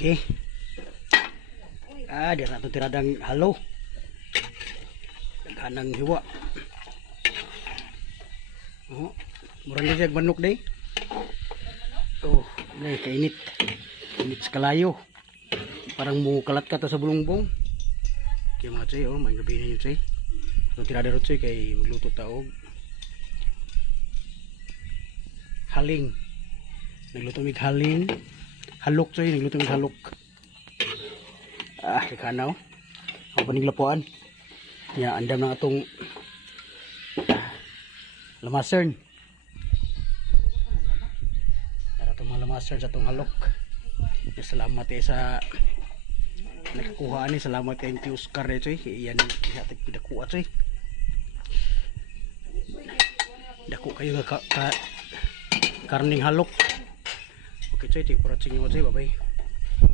Okay. Di na ito tiradang halo. Naghanang hiwa. Oh, murang na siya manok day. Oh, nay kainit. Init sa kalayo. Parang mukalat ka ta sa bulungbong. Kaya mga chay, may gabi na yun chay. Ito tirada rin chay kay magluto taog. Haling. Nagluto mig haling. Halok chay, nagluto mig halok. Ikanaw. Ang paniglapuan. Ya, andam na atong lamasern. Para itong mga lamasern sa itong halok. Salamat sa nakakuha ni. Salamat kay Auntie Oscar ito eh. Iyan ihatag pidakuha ito eh. Dako kayo karning halok. Okay ito eh. Tigpuratsing nyo ito eh. Bye bye.